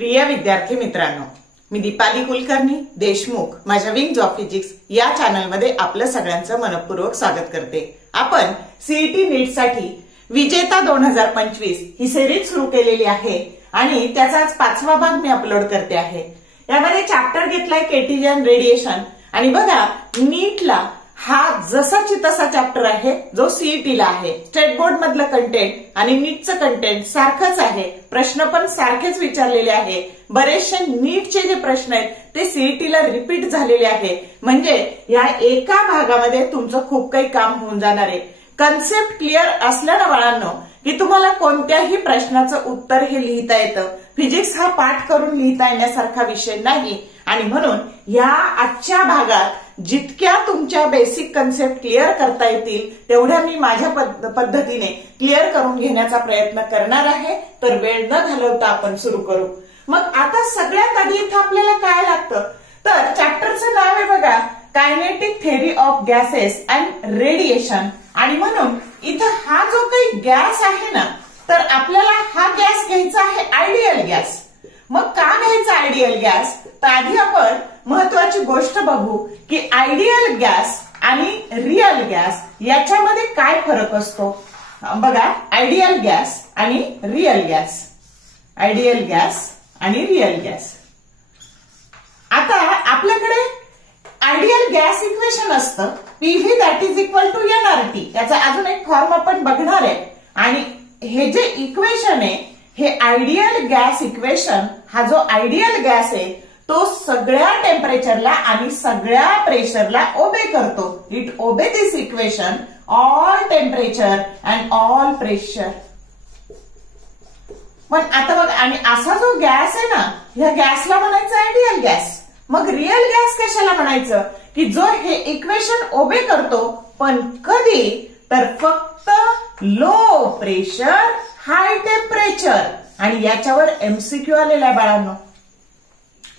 प्रिय विद्यार्थी मित्रांनो, मी दीपाली कुलकर्णी देशमुख माझ्या विंग्स ऑफ फिजिक्स या चॅनलमध्ये आपलं सगळ्यांचं मनपूर्वक स्वागत करते। आपण सीईटी नीट साठी विजेता 2025 ही सिरीज सुरू केलेली आहे आणि त्याचा आज 5वा भाग मी अपलोड करते आहे। यामध्ये चॅप्टर घेतलाय केटीजन रेडिएशन आणि बघा नीटला हा जसाची तसा चॅप्टर आहे जो सीईटी ला आहे। स्टेट बोर्ड मधलं कंटेंट आणि नीटचं कंटेंट सारखंच आहे, प्रश्न पण सारखेच विचारलेले आहे। बरेचसे नीटचे जे प्रश्न आहेत ते सीईटी ला रिपीट झालेले आहे, म्हणजे या एका भागामध्ये तुमचं खूप काही काम होऊन जाणार आहे। कन्सेप्ट क्लिअर असलं ना बाळांनो की तुम्हाला कोणत्याही प्रश्नाचं उत्तर हे लिहिता येतं। फिजिक्स हा पाठ करून लिहिता येण्यासारखा विषय नाही आणि म्हणून या आजच्या भागात जितक्या तुमच्या बेसिक कन्सेप्ट क्लिअर करता येतील तेवढ्या मी माझ्या पद्धतीने क्लिअर करून घेण्याचा प्रयत्न करणार आहे। तर वेळ न घालवता आपण सुरू करू। मग आता सगळ्यात आधी इथं आपल्याला काय लागतं, तर चॅप्टरचं नाव आहे बघा kinetic theory of gases and radiation. आणि म्हणून इथं हा जो काही गॅस आहे ना, तर आपल्याला हा गॅस घ्यायचा आहे आयडियल गॅस। मग का घ्यायचा आयडियल गॅस, तर आधी आपण महत्वाची गोष्ट बघू की आयडियल गॅस आणि रियल गॅस याच्यामध्ये काय फरक असतो। बघा आयडियल गॅस आणि रियल गॅस, आयडियल गॅस आणि रियल गॅस। आता आपल्याकडे आयडियल गॅस इक्वेशन असतं PV that is equal to nRT. याचा अजून एक फॉर्म आपण बघणार आहे आणि हे जे इक्वेशन आहे हे आयडियल गॅस इक्वेशन, हा जो आयडियल गॅस आहे तो सगळ्या टेम्परेचरला आणि सगळ्या प्रेशरला ओबे करतो। It obey this equation all temperature and all pressure. पण आता बघ, आणि असा जो गॅस आहे ना ह्या गॅसला म्हणायचं आयडियल गॅस। मग रियल गॅस कशाला म्हणायचं की जो हे इक्वेशन ओबे करतो, पण कधी, तर फक्त लो प्रेशर हाय टेम्परेचर। आणि याच्यावर एमसीक्यू आलेला आहे बाळांनो,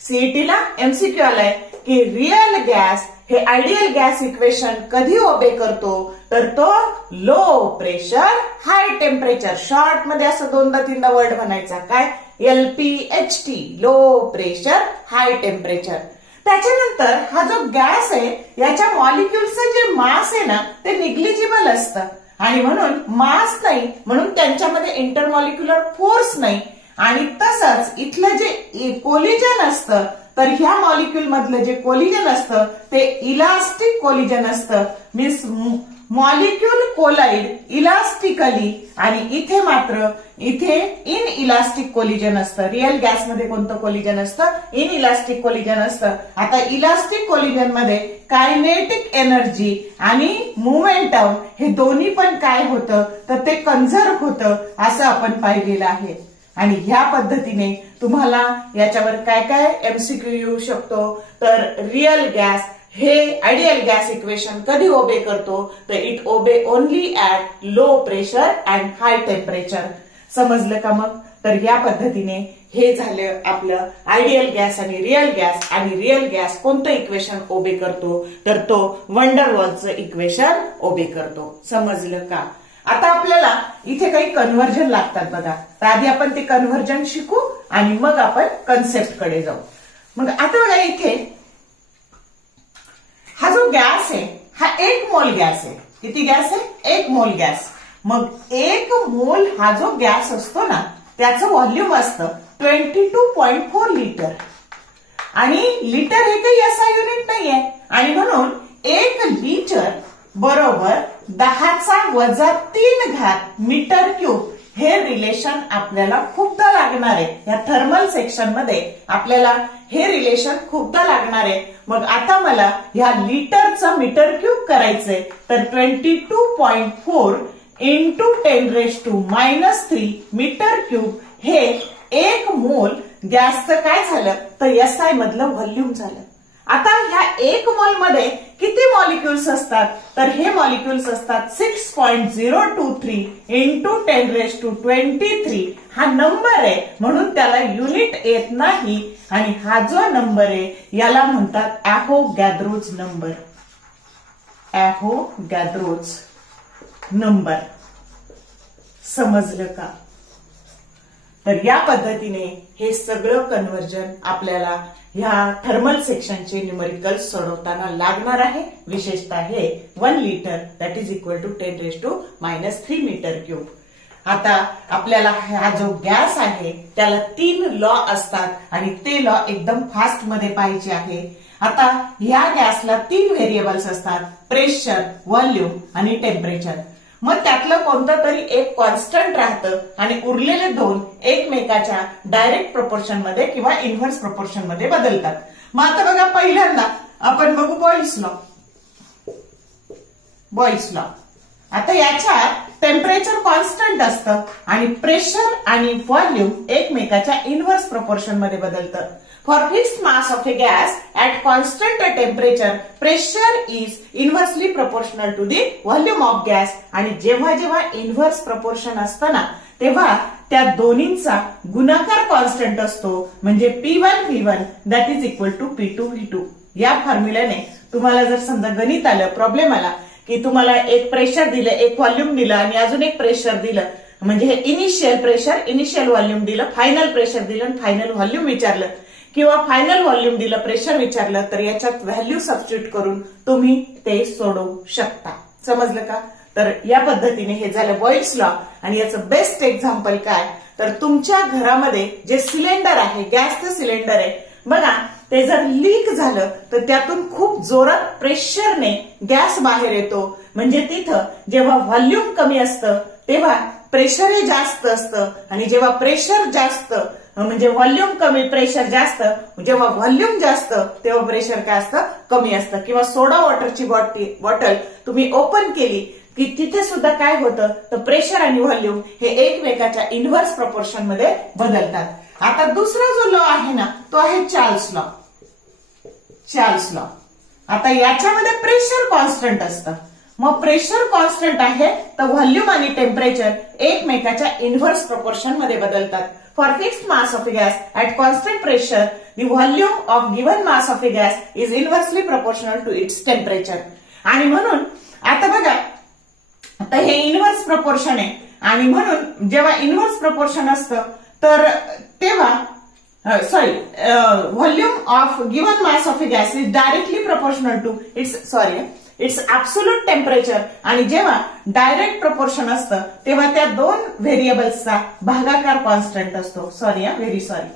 सीईटी ला एमसीक्यू आलाय की रियल गॅस हे आयडियल गॅस इक्वेशन कधी ओबे करतो, तर तो low pressure high temperature. Short मध्ये असं दोनदा तीनदा वर्ड म्हणायचा, काय LPHT, low pressure high temperature. त्याच्यानंतर हा जो गॅस आहे याच्या मॉलिक्युल्सचं जे मास आहे ना ते निग्लिजिबल असतं आणि म्हणून मास नाही, म्हणून त्यांच्यामध्ये इंटरमॉलिक्युलर फोर्स नाही। आणि तसंच इथलं जे कोलिजन असतं, तर ह्या मॉलिक्युल मधलं जे कोलिजन असतं ते इलास्टिक कोलिजन असतं, मीन्स मॉलिक्युल कोलाइड इलास्टिकली, आणि इथे मात्र इथे इन इलास्टिक कोलिजन असतं। रियल गॅस मध्ये कोणतं कोलिजन असतं, इन इलास्टिक कोलिजन असतं। आता इलास्टिक कोलिजन मध्ये कायनेटिक एनर्जी आणि मोमेंटम हे दोन्ही पण काय होतं, तर ते कन्झर्व होतं असं आपण पाहिलेलं आहे। आणि ह्या पद्धतीने तुम्हाला याच्यावर काय काय एमसीक्यू येऊ शकतो, तर रियल गॅस हे आयडियल गॅस इक्वेशन कधी ओबे करतो, तर it obey only at low pressure and high temperature. समजलं का मग? तर या पद्धतीने हे झालं आपलं आयडियल गॅस आणि रियल गॅस। आणि रियल गॅस कोणतं इक्वेशन ओबे करतो, तर तो वंडरवॉलचं इक्वेशन ओबे करतो। समजलं का? आता आपल्याला इथे काही कन्व्हर्जन लागतात बघा, तर आधी आपण ते कन्व्हर्जन शिकू आणि मग आपण कन्सेप्ट कडे जाऊ। मग आता बघा इथे हा जो गॅस आहे हा 1 मोल गॅस आहे। किती गॅस आहे? 1 मोल गॅस। मग 1 मोल हा जो गॅस असतो ना त्याचं व्हॉल्यूम असतं 22.4 लिटर। आणि लिटर हे काही असा युनिट नाहीये आणि म्हणून 1 लिटर बरोबर 10⁻³ मीटर क्यूब हे रिलेशन आपल्याला खूपदा लागणार आहे। या थर्मल सेक्शन मध्ये आपल्याला हे रिलेशन खूपदा लागणार आहे। मग आता मला ह्या लिटरचं मीटर क्यूब करायचंय, तर 22.4 इंटू 10⁻³ मीटर क्यूब हे 1 मोल गॅसचं काय झालं, तर SI मधलं व्हॉल्यूम झालं। आता ह्या 1 मोल मध्ये किती मॉलिक्युल्स असतात, तर हे मॉलिक्युल्स असतात 6.023 इंटू 10⁻23। हा नंबर आहे म्हणून त्याला युनिट येत नाही आणि हा जो नंबर आहे याला म्हणतात ॲव्होगॅद्रोज नंबर, ॲव्होगॅद्रोज नंबर। समजलं का? तर या पद्धतीने हे सगळं कन्व्हर्जन आपल्याला ह्या थर्मल सेक्शनचे न्यूमरिकल सोडवताना लागणार आहे. विशेषतः हे 1 litre that is equal to 10⁻³ metre cube. आता आपल्याला हा जो गॅस आहे त्याला 3 लॉ असतात आणि ते लॉ एकदम फास्ट मध्ये पाहिजे आहे. आता ह्या गॅसला 3 व्हेरिएबल्स असतात, प्रेशर, व्हॉल्यूम आणि टेम्परेचर. मग त्यातलं कोणतं तरी एक कॉन्स्टंट राहतं आणि उरलेले 2 एकमेकाच्या डायरेक्ट प्रोपोर्शन मध्ये किंवा इन्व्हर्स प्रोपोर्शन मध्ये बदलतात. मग आता बघा पहिल्यांदा आपण बघू बॉइल्स लॉ. आता याच्यात टेम्परेचर कॉन्स्टंट असतं आणि प्रेशर आणि व्हॉल्यूम एकमेकाच्या इन्व्हर्स प्रोपोर्शन मध्ये बदलतं. For fixed mass of a gas at constant temperature pressure is inversely proportional to the volume of gas. आणि जेव्हा जेव्हा इन्व्हर्स प्रोपोर्शन असतं ना तेव्हा त्या दोन्हींचा गुणाकार कॉन्स्टंट असतो, म्हणजे P1 V1 that is equal to P2 V2. या फॉर्म्युल्याने तुम्हाला जर समजा गणित आलं, प्रॉब्लेम आला की तुम्हाला एक प्रेशर दिलं, एक व्हॉल्यूम दिलं आणि अजून एक प्रेशर दिलं, म्हणजे हे इनिशियल प्रेशर, इनिशियल व्हॉल्यूम दिलं, फायनल प्रेशर दिलं आणि फायनल व्हॉल्यूम विचारलं किंवा फायनल व्हॉल्यूम दिलं, प्रेशर विचारलं, तर याच्यात व्हॅल्यू सबस्टिट्यूट करून तुम्ही ते सोडवू शकता. समजलं का? तर या पद्धतीने हे झालं बॉइल्स लॉ. आणि याचं बेस्ट एक्झाम्पल काय, तर तुमच्या घरामध्ये जे सिलेंडर आहे, गॅसचं सिलेंडर आहे बघा, ते जर लीक झालं तर त्यातून खूप जोरात प्रेशरने गॅस बाहेर येतो. म्हणजे तिथं जेव्हा व्हॉल्यूम कमी असतं तेव्हा प्रेशरही जास्त असतं आणि जेव्हा प्रेशर जास्त म्हणजे व्हॉल्यूम कमी प्रेशर जास्त, जेव्हा व्हॉल्यूम जास्त तेव्हा प्रेशर काय असतं, कमी असतं. किंवा सोडा वॉटरची बॉटल तुम्ही ओपन केली की तिथे सुद्धा काय होतं, तर प्रेशर आणि व्हॉल्यूम हे एकमेकाच्या इन्व्हर्स प्रोपोर्शन मध्ये बदलतात. आता दुसरा जो लॉ आहे ना तो आहे चार्ल्स लॉ. आता याच्यामध्ये प्रेशर कॉन्स्टंट असतं. मग प्रेशर कॉन्स्टंट आहे तर व्हॉल्यूम आणि टेम्परेचर एकमेकाच्या इन्व्हर्स प्रोपोर्शन मध्ये बदलतात. For fixed mass of a gas at constant pressure the volume of given mass of a gas is inversely proportional to its temperature. आणि म्हणून आता बघा, आता हे इन्व्हर्स प्रोपोर्शन आहे आणि म्हणून जेव्हा इन्व्हर्स प्रोपोर्शन असतं तर तेव्हा volume of given mass of a gas is directly proportional to its absolute temperature. आणि जेव्हा डायरेक्ट प्रोपोर्शन असतं तेव्हा त्या 2 व्हेरिएबल्सचा भागाकार कॉन्स्टंट असतो. Very sorry.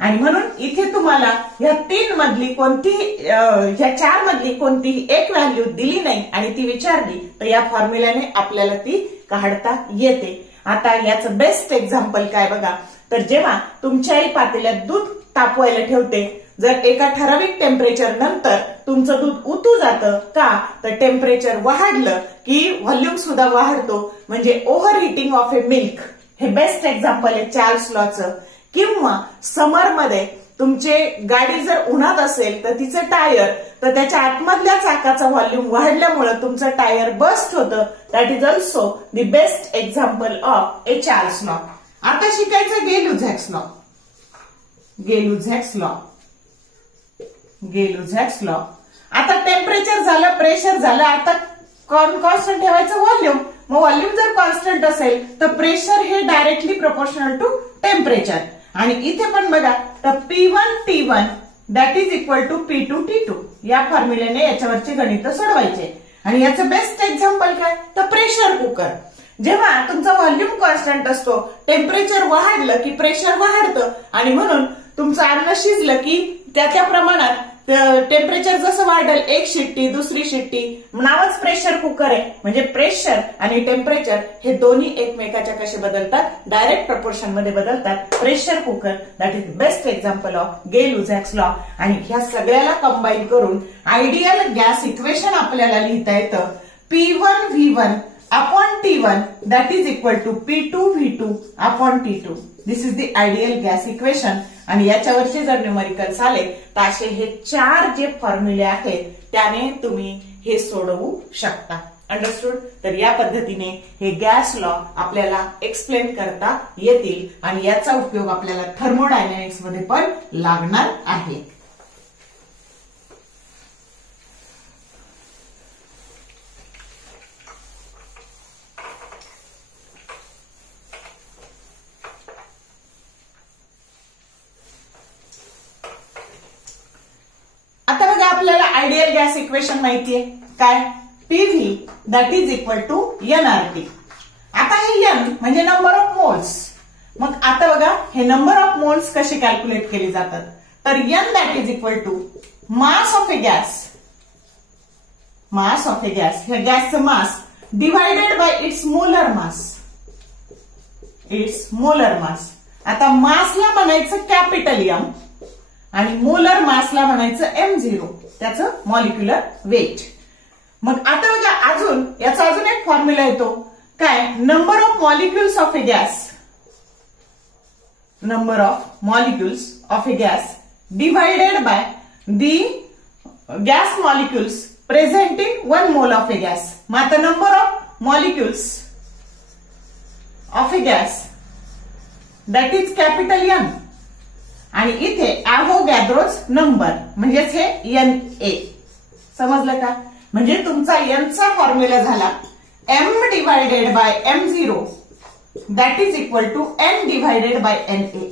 आणि म्हणून इथे तुम्हाला ह्या 3 मधली कोणतीही, ह्या 4 मधली कोणतीही एक व्हॅल्यू दिली नाही आणि ती विचारली तर या फॉर्म्युल्याने आपल्याला ती काढता येते. आता याचं बेस्ट एक्झाम्पल काय बघा, तर जेव्हा तुमच्या आई पातेल्यात दूध तापवायला ठेवते, जर एका ठराविक टेम्परेचर नंतर तुमचं दूध उतू जातं का, तर टेम्परेचर वाढलं की व्हॉल्यूम सुद्धा वाढतो, म्हणजे over heating of a milk. हे बेस्ट एक्झाम्पल आहे चार्ल्स लॉचं. किंवा समरमध्ये तुमचे गाडी जर उन्हात असेल तर तिचं टायर, तर त्याच्या आतमधल्या चाकाचा व्हॉल्यूम वाढल्यामुळे तुमचं टायर बस्ट होतं. That is also the best example of A Charles law. आता शिकायचं गेलुझॅक्स लॉ. आता टेम्परेचर झालं, प्रेशर झालं, आता कॉन्स्टंट ठेवायचं व्हॉल्यूम. मग व्हॉल्यूम जर कॉन्स्टंट असेल तर प्रेशर हे डायरेक्टली प्रोपोर्शनल टू टेम्परेचर. आणि इथे पण बघा, तर P1 T1 that is equal to P2 T2. या फॉर्म्युल्याने याच्यावरचे गणित सोडवायचे. आणि याचं बेस्ट एक्झाम्पल काय, तर प्रेशर कुकर. जेव्हा तुमचा व्हॉल्यूम कॉन्स्टंट असतो, टेम्परेचर वाढलं की प्रेशर वाढतं आणि म्हणून तुमचं अन्न शिजलं की त्या प्रमाणात टेम्परेचर जसं वाढेल, एक शिट्टी दुसरी शिट्टी, नावच प्रेशर कुकर आहे. म्हणजे प्रेशर आणि टेम्परेचर हे दोन्ही एकमेकाच्या कसे बदलतात, डायरेक्ट प्रपोर्शन मध्ये बदलतात. Pressure cooker that is best example of Gay Lussac's law. आणि ह्या सगळ्याला कंबाईन करून आयडियल गॅस इक्वेशन आपल्याला लिहिता येतं. P1 V1 upon T1 that is equal to P2 V2 upon T2. This is the ideal gas equation. आणि याच्यावरचे जर numericals आले तर असे हे 4 जे फॉर्म्युले आहेत त्याने तुम्ही हे सोडवू शकता. अंडरस्टूड? तर या पद्धतीने हे गॅस लॉ आपल्याला एक्सप्लेन करता येतील आणि याचा उपयोग आपल्याला थर्मोडायनॅमिक्स मध्ये पण लागणार आहे. गॅस इक्वेशन माहितीये काय, PV that is equal to nRT. आता हे एन म्हणजे नंबर ऑफ मोल्स. मग आता बघा हे नंबर ऑफ मोल्स कसे कॅल्क्युलेट केले जातात, तर n that is equal to mass of a gas, mass of a gas, ह्या गॅसचं mass divided by its molar mass, its molar mass. आता मासला म्हणायचं कॅपिटल एम आणि मोलर मासला म्हणायचं M0, त्याचं मॉलिक्युलर वेट. मग आता बघा अजून याचा अजून एक फॉर्म्युला येतो काय, number of molecules of a gas, number of molecules of a gas divided by the gas molecules present in 1 mole of a gas. मग आता number of molecules of a gas that is capital N आणि इथे ॲव्होगॅड्रोज number म्हणजेच हे NA. समजलं का, म्हणजे तुमचा एनचा फॉर्म्युला झाला M divided by M0 that is equal to N divided by NA.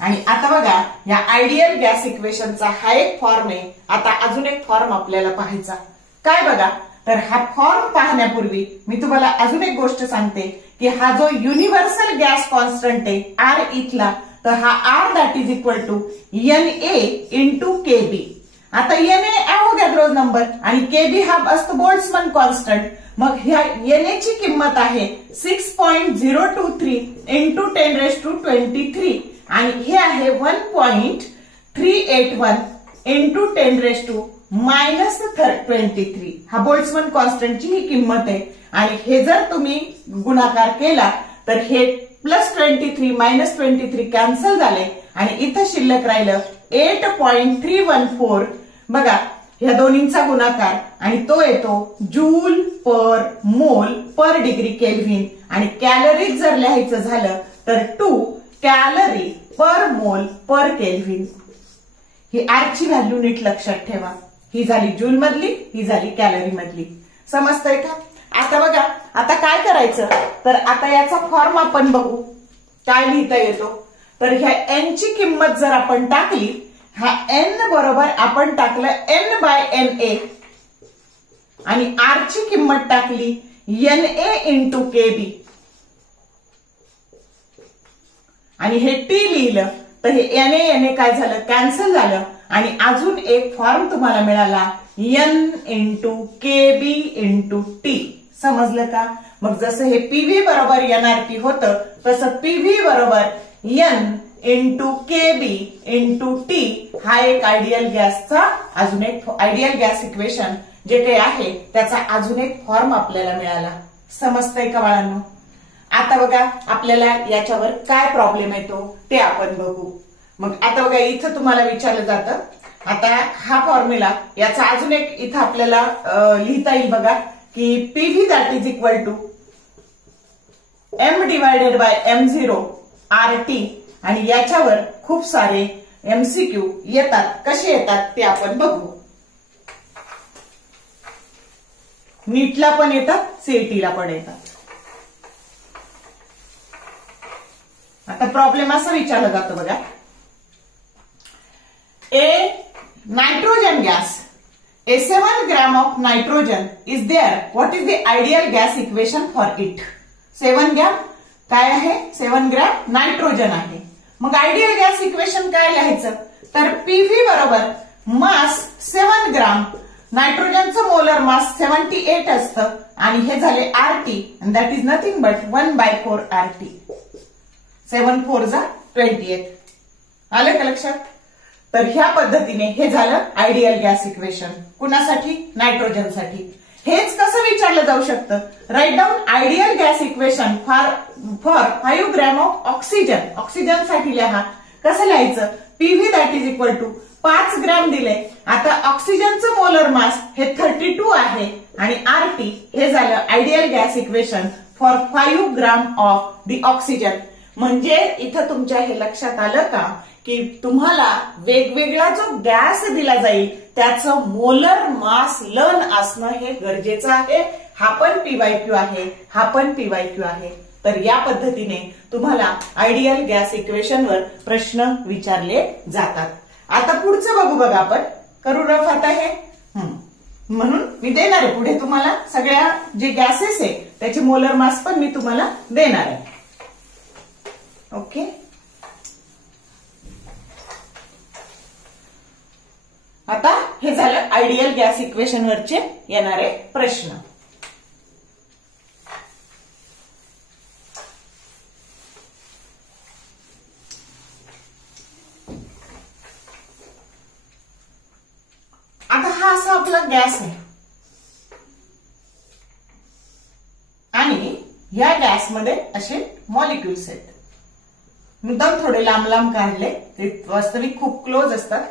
आणि आता बघा या आयडियल गॅस इक्वेशनचा हा एक फॉर्म आहे. आता अजून एक फॉर्म आपल्याला पाहायचा काय बघा, तर हा फॉर्म पाहण्यापूर्वी मी तुम्हाला अजून एक गोष्ट सांगते की हा जो युनिव्हर्सल गॅस कॉन्स्टंट आहे R इथला, तर हा R that is equal to NA into KB. आता NA ॲव्होगॅड्रोज नंबर आणि KB हा असतो बोल्ट्झमन कॉन्स्टंट. मग ह्या NA ची किंमत आहे 6.023 इंटू 10⁻23 आणि हे आहे 1.381 इंटू 10⁻⁻23. हा बोल्ट्झमन कॉन्स्टंटची ही किंमत आहे. आणि हे जर तुम्ही गुणाकार केला तर हे +23 -23 कॅन्सल झाले आणि इथं शिल्लक राहिलं 8.314. बघा ह्या दोन्हींचा गुणाकार आणि तो येतो जूल पर मोल पर डिग्री केल्व्हिन. आणि कॅलरीज जर लिहायचं झालं तर 2 कॅलरी पर मोल पर केल्व्हिन. ही R ची व्हॅल्यू नीट लक्षात ठेवा. ही झाली जूल मधली, ही झाली कॅलरी मधली. समजतंय का. आता बघा आता काय करायचं, तर आता याचा फॉर्म आपण बघू काय लिहिता येतो. तर ह्या N ची किंमत जर आपण टाकली, हा N बरोबर आपण टाकलं N/NA आणि R ची किंमत टाकली NA इंटू KB आणि हे T लिहिलं तर हे NA काय झालं, कॅन्सल झालं. आणि अजून एक फॉर्म तुम्हाला मिळाला N into KB into T. समजलं का. मग जसं हे PV बरोबर NRT होतं तसं PV बरोबर N into KB into T हा एक आयडियल गॅसचा अजून एक आयडियल गॅस इक्वेशन जे काही आहे त्याचा अजून एक फॉर्म आपल्याला मिळाला. समजतंय का बाळांनो. आता बघा आपल्याला याच्यावर काय प्रॉब्लेम येतो ते आपण बघू. मग आता बघा इथं तुम्हाला विचारलं जातं, आता हा फॉर्म्युला याचा अजून एक इथं आपल्याला लिहिता येईल बघा की PV that is equal to M divided by M0 RT. आणि याच्यावर खूप सारे MCQ येतात. कसे येतात ते आपण बघू. नीटला पण येतात, CETला पण येतात. आता प्रॉब्लेम असा विचारला जातो बघा, ए nitrogen gas, a 7 gram of nitrogen is there. What is the ideal gas equation for it? 7 gram काय आहे, 7 ग्रॅम नायट्रोजन आहे. मग आयडियल गॅस इक्वेशन काय लिहायचं, तर PV बरोबर मास 7 ग्राम, नायट्रोजनचं मोलर मास 78 असतं आणि हे झाले RT and that is nothing but 1/4 RT. 7 4 जा 28. आलं का लक्षात. तर ह्या पद्धतीने हे झालं आयडियल गॅस इक्वेशन. कुणासाठी, नायट्रोजनसाठी. हेच कसं विचारलं जाऊ शकतं, write down ideal gas equation for 5 gram of oxygen. Oxygen साठी लिहा. कसं लिहायचं, PV that is equal to 5 gram दिले. आता ऑक्सिजनचं मोलर मास हे 32 आहे आणि RT हे झालं ideal gas equation for 5 gram of the oxygen. म्हणजे इथं तुमच्या हे लक्षात आलं का की तुम्हाला वेगवेगळा जो गॅस दिला जाईल त्याचं मोलर मास लन असणं हे गरजेचं आहे. हा पण PYQ आहे, हा पण PYQ आहे. तर या पद्धतीने तुम्हाला आयडियल गॅस इक्वेशनवर प्रश्न विचारले जातात. आता पुढचं बघू बघा आपण करू रफ आता हे म्हणून मी देणार आहे पुढे तुम्हाला सगळ्या जे गॅसेस आहे त्याचे मोलर मास पण मी तुम्हाला देणार आहे. ओके. आता हे झालं आयडियल गॅस इक्वेशन वरचे येणारे प्रश्न. आता हा असा आपला गॅस आहे आणि या गॅसमध्ये असे मॉलिक्युल्स आहेत. मुद्दाम थोडे लांब लांब काढले, ते वास्तविक खूप क्लोज असतात.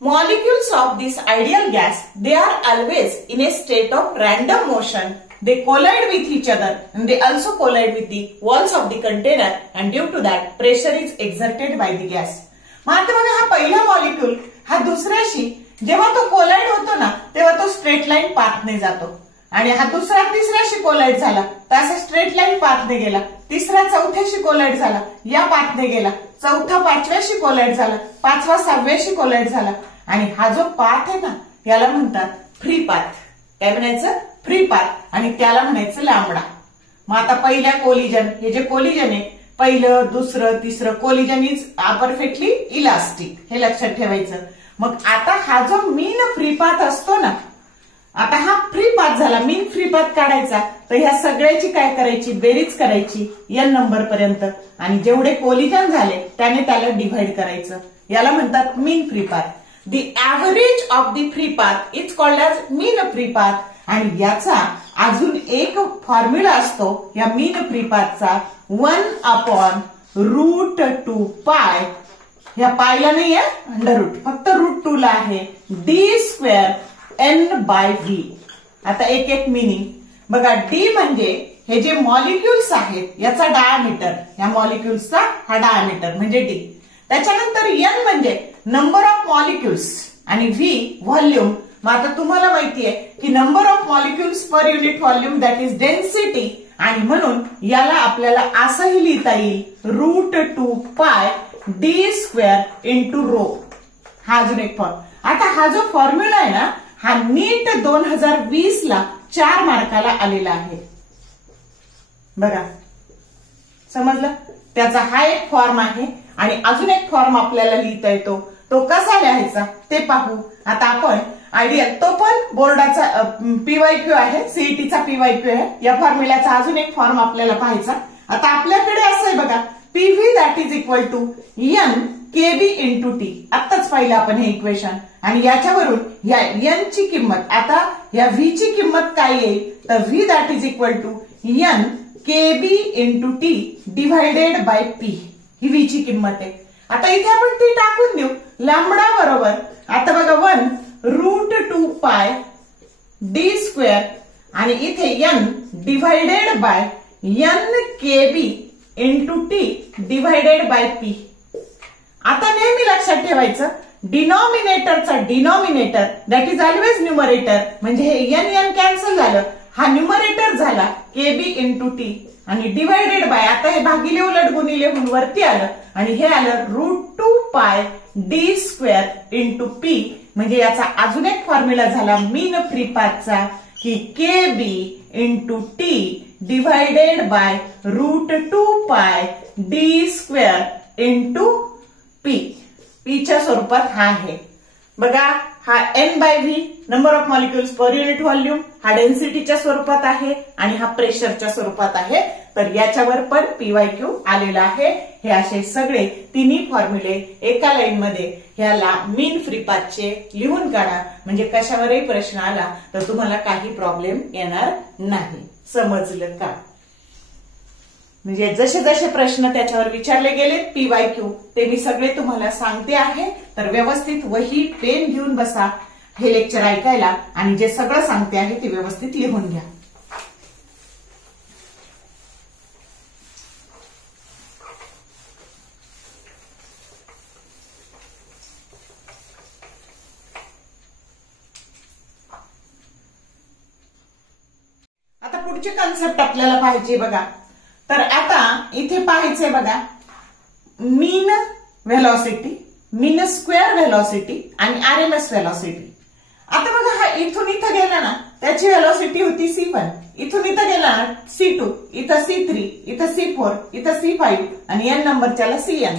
Molecules of this ideal gas, they are always in a state of random motion. They collide with each other and they also collide with the walls of the container, and due to that pressure is exerted by the gas. मग आता बघा हा पहिला molecule हा दुसऱ्याशी जेव्हा तो collide होतो ना तेव्हा तो स्ट्रेट लाईन पाथने जातो आणि हा दुसरा तिसऱ्याशी कोलाइड झाला तर असा स्ट्रेट लाईन पाथने गेला. तिसरा चौथ्याशी कोलाइड झाला या पाथने गेला. चौथा पाचव्याशी कोलाइड झाला. पाचवा सहाव्याशी कोलाइड झाला आणि हा जो पाथ आहे ना याला म्हणतात फ्री पाथ. काय म्हणायचं? Free path. आणि त्याला म्हणायचं लॅम्बडा. मग आता पहिल्या कोलिजन, हे जे कोलिजन आहे पहिलं दुसरं तिसरं कोलिजन इज परफेक्टली इलास्टिक, हे लक्षात ठेवायचं. मग आता हा जो मीन फ्री पाथ असतो ना, आता हा फ्री पाथ झाला. मीन फ्री पाथ काढायचा तर ह्या सगळ्याची काय करायची? बेरीज करायची n नंबर पर्यंत आणि जेवढे कोलिजन झाले त्याने त्याला डिव्हाइड करायचं. याला म्हणतात mean free path. The average of the free path is called as mean free path. आणि याचा अजून एक फॉर्म्युला असतो या मीन फ्री पाथचा 1/√2π. या पायला नाहीये अंडररूट, फक्त √2 ला आहे d² n/v. आता एक एक मिनिंग बघा. डी म्हणजे हे जे मॉलिक्युल्स आहेत याचा डायमीटर, या मॉलिक्युल्सचा हा डायमीटर म्हणजे डी. त्याच्यानंतर n म्हणजे नंबर ऑफ मॉलिक्युल्स आणि व्ही व्हॉल्यूम. मग आता तुम्हाला माहितीये की number of molecules per unit volume that is density, आणि म्हणून याला आपल्याला असंही लिहिता येईल √2π d² इंटू रो. हा अजून एक फॉर्म. आता हा जो फॉर्म्युला आहे ना हा नीट 2020 ला 4 मार्काला आलेला आहे. बघा समजलं? त्याचा हा एक फॉर्म आहे आणि अजून एक फॉर्म आपल्याला लिहिता येतो. तो कसा लिहायचा ते पाहू. आता आपण आयडियल, तो पण बोर्डाचा पीवायक्यू आहे, सीईटीचा पीवायक्यू आहे. या फॉर्म्युल्याचा अजून एक फॉर्म आपल्याला पाहायचा. आता आपल्याकडे असं आहे बघा, PV that is equal to n kb into T. आत्ताच पाहिलं आपण हे इक्वेशन. आणि याच्यावरून या n ची किंमत, आता या v ची किंमत काय येईल तर v that is equal to n kb into T divided by P. ही v ची किंमत आहे. आता इथे आपण ती टाकून देऊ. लॅम्बडा बरोबर आता बघा 1√2π d² आणि इथे n divided by n kb into T divided by P. आता नेहमी लक्षात ठेवायचं डिनॉमिनेटरचा denominator that is always numerator. म्हणजे हे n कॅन्सल झालं, हा न्यूमरेटर झाला kb इंटू टी आणि डिवायडेड बाय, आता हे भागिले उलट गुणिले होऊन वरती आलं आणि हे आलं √2π d² इंटू पी. म्हणजे याचा अजून एक फॉर्म्युला झाला मीन फ्री पाथचा की kb into T divided by √2π d² into P. पीच्या स्वरूपात हा आहे बघा. हा n/v number of molecules per unit volume, हा डेन्सिटीच्या स्वरूपात आहे आणि हा प्रेशरच्या स्वरूपात आहे. तर याच्यावर पण पीवायक्यू आलेला आहे. हे असे सगळे तिन्ही फॉर्म्युले एका लाईन मध्ये ह्याला मीन फ्री पाथचे लिहून काढा. म्हणजे कशावरही प्रश्न आला तर तुम्हाला काही प्रॉब्लेम येणार नाही. समजलं का? म्हणजे जसे जसे प्रश्न त्याच्यावर विचारले गेले पीवायक्यू ते मी सगळे तुम्हाला सांगते आहे. तर व्यवस्थित वही पेन घेऊन बसा हे लेक्चर ऐकायला आणि जे सगळं सांगते आहे ते व्यवस्थित लिहून घ्या. आता पुढची कन्सेप्ट आपल्याला पाहायची बघा. तर आता इथे पाहायचंय बघा मीन व्हेलॉसिटी मीन स्क्वेअर व्हेलॉसिटी आणि आरएमएस व्हेलॉसिटी. आता बघा हा इथून इथं गेला ना, त्याची व्हेलॉसिटी होती C1, इथून इथं गेला ना C2, इथं C3, इथं C4, इथं C5 आणि n नंबरच्याला Cn.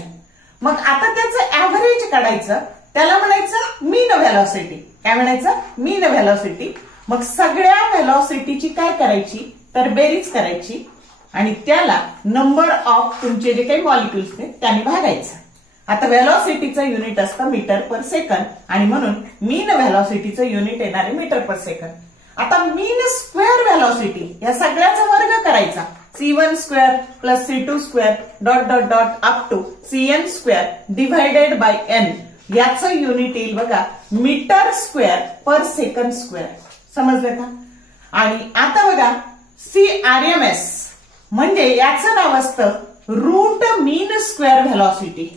मग आता त्याचं ऍव्हरेज काढायचं, त्याला म्हणायचं मीन व्हेलॉसिटी. काय म्हणायचं? मीन व्हेलॉसिटी. मग सगळ्या व्हेलॉसिटीची काय करायची तर बेरीज करायची आणि त्याला नंबर ऑफ तुमचे जे काही मॉलिक्युल्स आहेत त्याने भागायचं. आता व्हेलॉसिटीचं युनिट असतं मीटर पर सेकंड आणि म्हणून मीन व्हेलॉसिटीचं युनिट येणार आहे मीटर पर सेकंड. आता मीन स्क्वेअर व्हेलॉसिटी या सगळ्याचा वर्ग करायचा. C1 square plus C2 square dot dot dot up to Cn square divided by n. याचं युनिट येईल बघा metre square per second square. समजलं का? आणि आता बघा CRMS म्हणजे याचं नाव असतं रूट मीन स्क्वेअर व्हेलॉसिटी.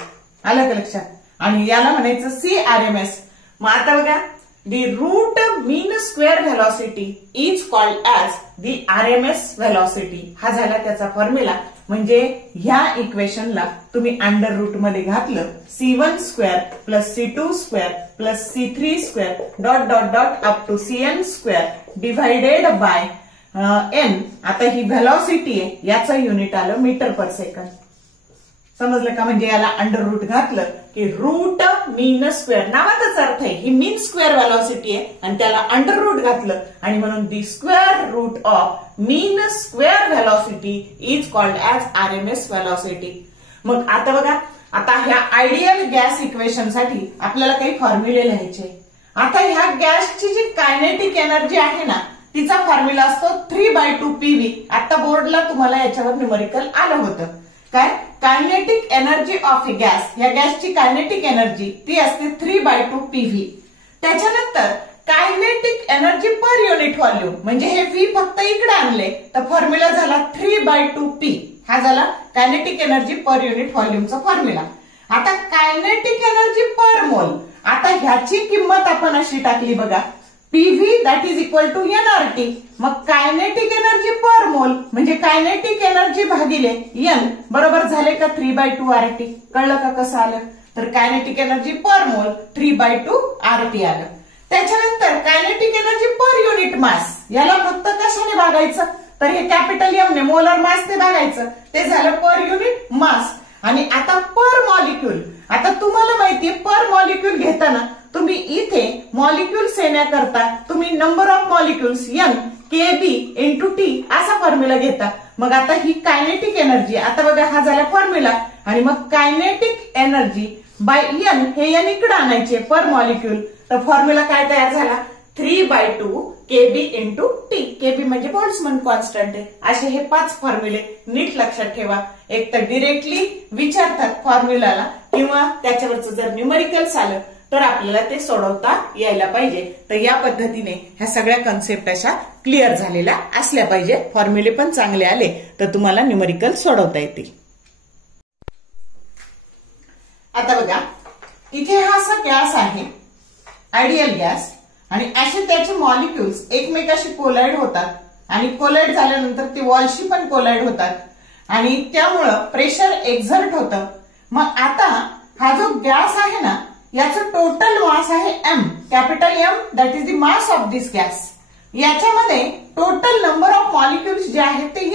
आलं का लक्षात? आणि याला म्हणायचं CRMS. मग आता बघा the root mean square velocity is called as the RMS velocity. हा झाला त्याचा फॉर्म्युला. म्हणजे ह्या इक्वेशनला तुम्ही अंडर रूट मध्ये घातलं C1 square plus C2 square plus C3 square dot dot dot up to Cn square divided by n. आता ही velocity आहे, याचं युनिट आलं मीटर पर सेकंड. समजलं का? म्हणजे याला अंडर रूट घातलं की रूट मीन स्क्वेअर, नावाचाच अर्थ आहे ही मीन स्क्वेअर व्हेलॉसिटी आहे आणि त्याला अंडर रूट घातलं आणि म्हणून the square root of mean square velocity is called as RMS velocity. मग आता बघा, आता ह्या आयडियल गॅस इक्वेशन साठी आपल्याला काही फॉर्म्युले लिहायचे. आता ह्या गॅसची जी कायनेटिक एनर्जी आहे ना, तिचा फॉर्म्युला असतो 3/2 PV. आता बोर्डला तुम्हाला याच्यावर न्यूमरिकल आलं होतं. काय? Kinetic energy of a gas. या गॅसची कायनेटिक एनर्जी ती असते 3/2 PV. त्याच्यानंतर kinetic energy per unit volume, म्हणजे हे V फक्त इकडे आणले तर फॉर्म्युला झाला 3/2 P. हा झाला कायनेटिक एनर्जी पर युनिट व्हॉल्यूमचा फॉर्म्युला. आता कायनेटिक एनर्जी पर मोल, आता ह्याची किंमत आपण अशी टाकली बघा PV that is equal to nRT. मग कायनेटिक एनर्जी पर मोल म्हणजे कायनेटिक एनर्जी भागिले n बरोबर झाले का 3/2 RT. कळलं का कसं आलं? तर कायनेटिक एनर्जी पर मोल 3/2 RT आलं. त्याच्यानंतर कायनेटिक एनर्जी पर युनिट मास, याला फक्त कशाने भागायचं तर हे कॅपिटल M ने मोलर मास ते भागायचं, ते झालं पर युनिट मास. आणि आता पर मॉलिक्यूल, आता तुम्हाला माहितीये पर मॉलिक्यूल घेताना तुम्ही इथे मॉलिक्युल्स येण्याकरता तुम्ही number of molecules n KB into T असा फॉर्म्युला घेता. मग आता ही कायनेटिक एनर्जी, आता बघा हा झाला फॉर्म्युला आणि मग कायनेटिक एनर्जी बाय n हे n इकडे आणायचे पर मॉलिक्यूल. तर फॉर्म्युला काय तयार झाला 3/2 KB इंटू T. KB म्हणजे बोल्ट्झमन कॉन्स्टंट आहे. असे हे 5 फॉर्म्युले नीट लक्षात ठेवा. एक तर डिरेक्टली विचारतात फॉर्म्युलाला किंवा त्याच्यावरचं जर न्यूमरिकल्स आलं तर आपल्याला ते सोडवता यायला पाहिजे. तर या पद्धतीने ह्या सगळ्या कन्सेप्ट अशा क्लिअर झालेल्या असल्या पाहिजे. फॉर्म्युले पण चांगले आले तर तुम्हाला न्यूमरिकल सोडवता येतील. आता बघा इथे हा असा गॅस आहे आयडियल गॅस आणि असे त्याचे मॉलिक्युल्स एकमेकाशी कोलाइड होतात आणि कोलाइड झाल्यानंतर ते वॉलशी पण कोलाइड होतात आणि त्यामुळं प्रेशर एक्झर्ट होतं. मग आता हा जो गॅस आहे ना, याचं टोटल मास आहे m, capital M that is the mass of this gas. याच्यामध्ये टोटल नंबर ऑफ मॉलिक्युल्स जे आहेत ते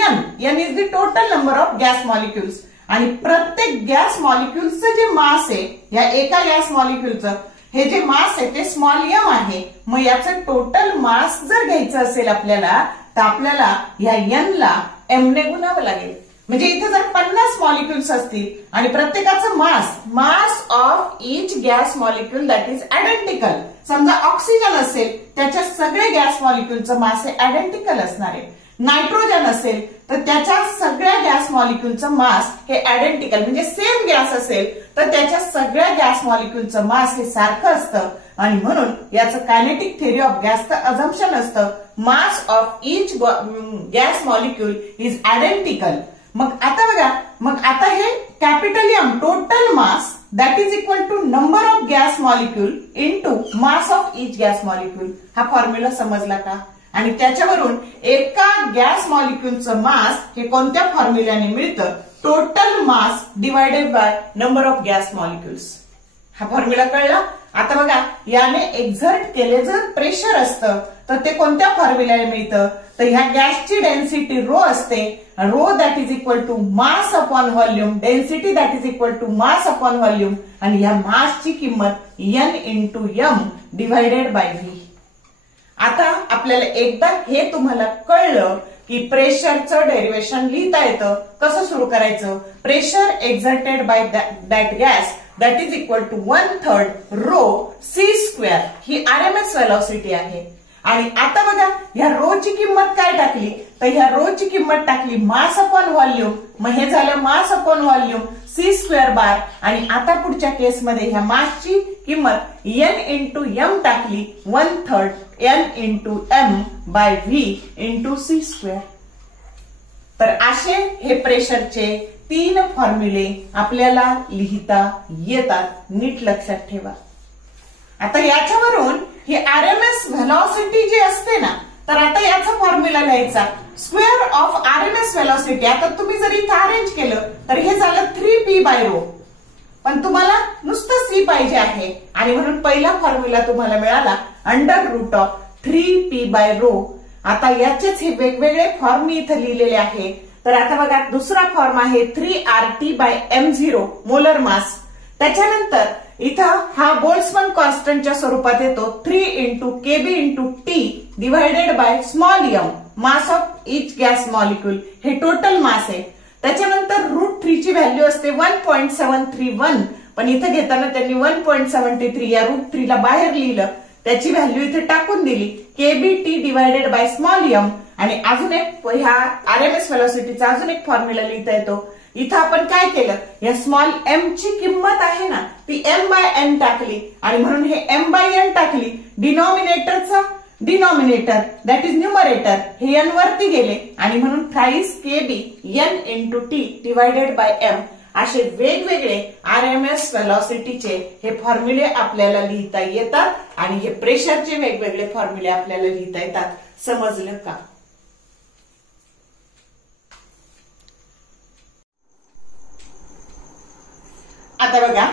n is the total number of gas molecules. आणि प्रत्येक गॅस मॉलिक्युल्सचं जे मास आहे, या एका गॅस मॉलिक्युलचं हे जे मास आहे ते स्मॉल m आहे. मग याचं टोटल मास जर घ्यायचं असेल आपल्याला तर आपल्याला या n ला m ने गुणावं लागेल. म्हणजे इथे जर 50 मॉलिक्युल्स असतील आणि प्रत्येकाचं मास of each gas molecule that is identical. समजा ऑक्सिजन असेल त्याच्या सगळ्या गॅस मॉलिक्युलचं मास हे आयडेंटिकल असणार आहे. नायट्रोजन असेल तर त्याच्या सगळ्या गॅस मॉलिक्युलचं मास हे आयडेंटिकल, म्हणजे सेम गॅस असेल तर त्याच्या सगळ्या गॅस मॉलिक्युलचं मास हे सारखं असतं आणि म्हणून याचं कायनेटिक थेअरी ऑफ गॅसचं अझम्पशन असतं mass of each gas molecule is identical. मग आता बघा, मग आता हे capital M total mass that is equal to number of gas molecule into mass of each gas molecule. हा फॉर्म्युला समजला का? आणि त्याच्यावरून एका गॅस मॉलिक्युलचं मास हे कोणत्या फॉर्म्युल्याने मिळतं? Total mass divided by number of gas molecules. हा फॉर्म्युला कळला. आता बघा, याने एक्झर्ट केले जर प्रेशर असतं तर ते कोणत्या फॉर्म्युलाने मिळतं, तर ह्या गॅसची डेन्सिटी रो असते. Rho that is equal to mass upon volume, density that is equal to mass upon volume, आणि ह्या मासची किंमत N into M divided by V. आता आपल्याला एकदा हे तुम्हाला कळलं की प्रेशरचं डेरिवेशन लिहिता येतं. कसं सुरू करायचं, pressure exerted by that gas that is equal to 1/3 rho C square, ही RMS व्हेलॉसिटी आहे. आणि आता बघा, ह्या रो ची किंमत काय टाकली, तर ह्या रो ची किंमत टाकली मास अपॉन व्हॉल्यूम. मग हे झालं मास अपॉन व्हॉल्यूम C स्क्वेअर बार. आणि आता पुढच्या केसमध्ये ह्या मासची किंमत N इंटू M टाकली, 1/3 N into M by V into C square. तर असे हे प्रेशरचे 3 फॉर्म्युले आपल्याला लिहिता येतात. नीट लक्षात ठेवा. आता याच्यावरून ही RMS व्हेलॉसिटी जी असते ना, तर आता याचा फॉर्म्युला लिहायचा स्क्वेअर ऑफ RMS व्हेलॉसिटी. आता तुम्ही जर इथं अरेंज केलं तर हे झालं 3p बाय रो, पण तुम्हाला नुसतं C पाहिजे आहे आणि म्हणून पहिला फॉर्म्युला तुम्हाला मिळाला under root of 3p by rho. आता याचेच हे वेगवेगळे फॉर्म मी इथं लिहिलेले आहे. तर आता बघा, दुसरा फॉर्म आहे 3RT by M0 molar mass. त्याच्यानंतर इथं हा बोल्ट्झमन कॉन्स्टंटच्या स्वरूपात येतो 3 into KB into T divided by small m, mass of each gas molecule. हे टोटल मास आहे. त्याच्यानंतर √3 ची व्हॅल्यू असते 1.731, पण इथे घेताना त्यांनी 1.73 या √3 ला बाहेर लिहिलं, त्याची व्हॅल्यू इथे टाकून दिली KBT divided by small m. आणि अजून एक ह्या RMS व्हेलॉसिटीचा अजून एक फॉर्म्युला लिहिता येतो. इथं आपण काय केलं, या स्मॉल m ची किंमत आहे ना, ती m बाय n टाकली आणि म्हणून हे m बाय n टाकली. डिनॉमिनेटरचा डिनॉमिनेटर दॅट इज न्यूमरेटर हे n वरती गेले आणि म्हणून thrice KB N into T divided by m. असे वेगवेगळे RMS व्हेलॉसिटीचे हे फॉर्म्युले आपल्याला लिहिता येतात आणि हे प्रेशरचे वेगवेगळे फॉर्म्युले आपल्याला लिहिता येतात. समजलं का? आता बघा,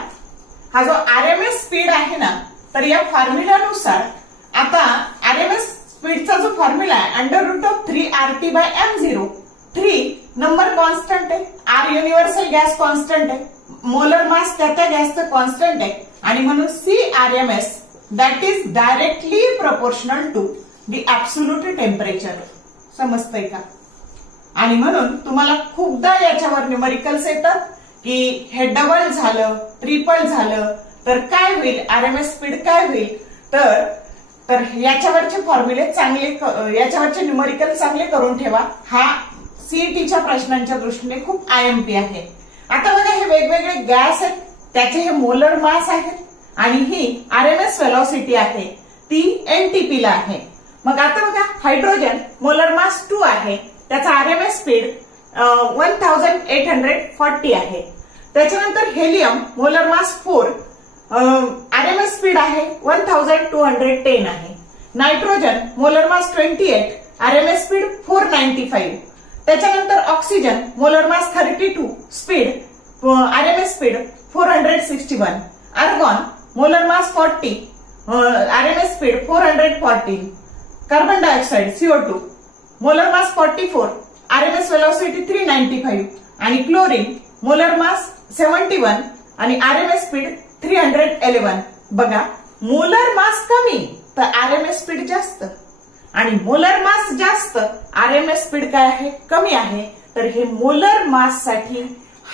हा जो RMS स्पीड आहे ना, तर या फॉर्म्युल्यानुसार आता RMS स्पीडचा जो फॉर्म्युला आहे under root of 3RT by M0. 3 number constant आहे, R युनिव्हर्सल गॅस कॉन्स्टंट आहे, मोलर मास त्या गॅसचं कॉन्स्टंट आहे आणि म्हणून CRMS that is directly proportional to the absolute temperature. समजतंय का? आणि म्हणून तुम्हाला खूपदा याच्यावर न्यूमरिकल्स येतात की हे डबल झालं, ट्रिपल झालं तर काय होईल, RMS स्पीड काय होईल. तर याच्यावरचे फॉर्म्युले चांगले, याच्यावरचे न्यूमरिकल चांगले करून ठेवा. हा CETच्या प्रश्नांच्या दृष्टीने खूप IMP आहे. आता बघा, हे वेगवेगळे गॅस आहेत, त्याचे हे मोलर मास आहेत आणि ही RMS व्हेलॉसिटी आहे ती NTP ला आहे. मग आता बघा, हायड्रोजन मोलर मास 2 आहे, त्याचा RMS स्पीड 1840 आहे. त्याच्यानंतर helium molar mass 4, RMS speed आहे 1210 आहे. Nitrogen molar mass 28, RMS speed 495. त्याच्यानंतर oxygen molar mass 32, speed RMS speed 461. Argon molar mass 40, RMS speed 414. Carbon dioxide CO2 molar mass 44, RMS velocity 395. आणि chlorine molar mass 71 आणि RMS speed 311. बघा, molar mass कमी तर RMS speed जास्त आणि molar mass जास्त RMS speed काय आहे, कमी आहे. तर हे मोलर मास साठी